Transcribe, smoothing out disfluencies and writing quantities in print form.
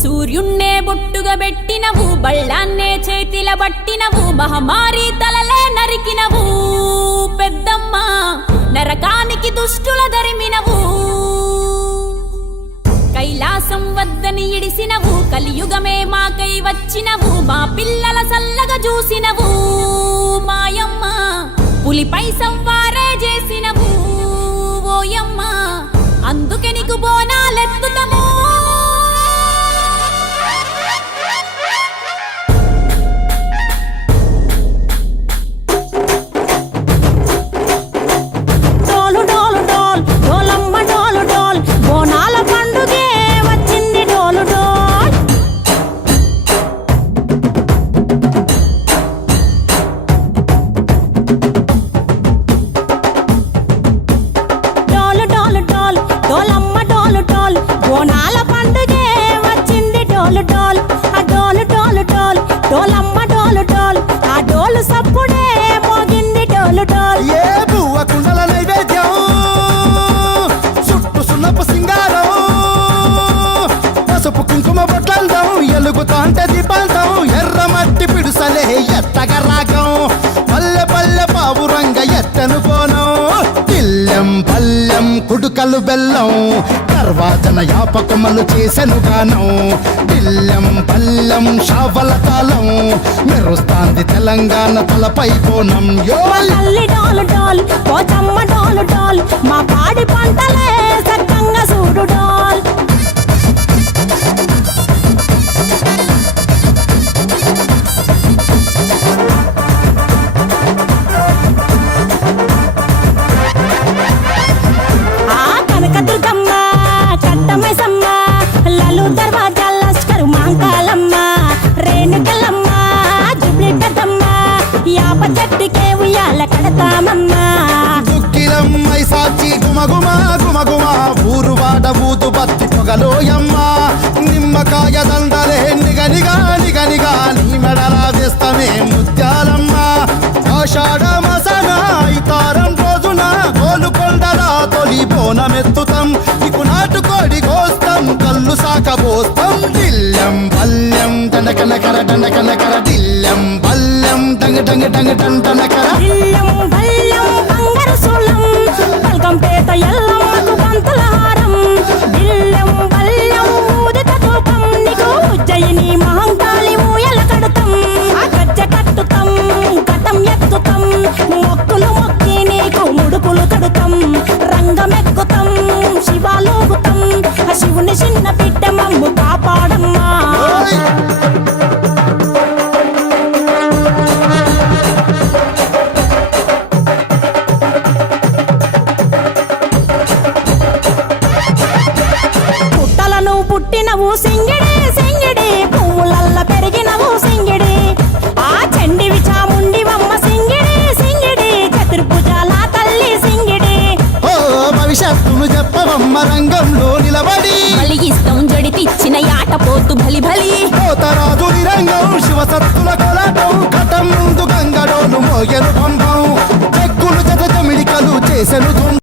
సూర్యున్నే బొట్టుగా పెట్టినవు, బళ్ళాన్నే చేతిల పట్టినవు, మహమారి తలలే నరికినవు పెద్దమ్మ, నరకానికి దుష్టుల దరిమినవు. కైలాసం వద్దని ఇడిసినవు, కలియుగమే మాకై వచ్చినవు, మా పిల్లల సల్లగా చూసినవు మాయమ్మ, పులిపై సవ్వారే చేసినవు ఓయమ్మ, అందుకే నీకు బోనాలెత్తుతము. ఎలుగుతాంటే దీపాంతం ఎర్రమట్టి పిడుసలే ఎత్తగా రాగం, పల్లె పల్లె పావురంగ ఎత్తను కోనం, తిల్లెం పల్లెం కుడుకలు బెల్లం, తర్వాతన యాపకమలు చేసెను గానం, తిల్లెం పల్లెం షావల తాళం, మెరుస్తాంది తెలంగాణ తలపై కోణం. మా పాడి పంటలే సక్కంగా చూడు డాల్. చెట్టుకే ఉయ్యాల కడతామమ్మా, దుక్కిలమ్మై సాచి గుమగుమా గుమగుమా, ఊరు వాడ ఊదు బత్తి పొగలోయమ్మ, నిమ్మకాయ దండలే నిగనిగా నిగనిగా, నీ మెడలా వేస్తమే ముత్యాలమ్మ, ఆషాఢ మసన ఇతారం రోజున గోలుకొండలా తొలి బోనమెత్తుతాం, నీకు నాటుకోడి కోస్తాం, కళ్ళు సాకబోస్తాం, దిల్లెం పల్లెం దండకనకర దండకనకర, దిల్లెం పల్లెం డంగ డంగ డంగ డండనకర, దిల్లెం పల్లెం బంగారు సోళం, బల్గంపేట ఎల్ల